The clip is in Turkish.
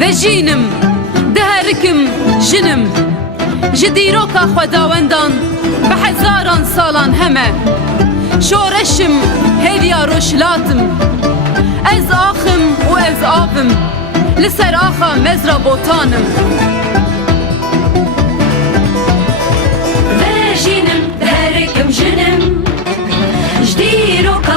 ve jînim diherikim jinim ji dîroka xwedawendan bi hezaran salan heme şoreşim hêviya roşlatim ez axim û ez avim li ser axa mezra botanim Ve jinim diherikim jinim ji dîroka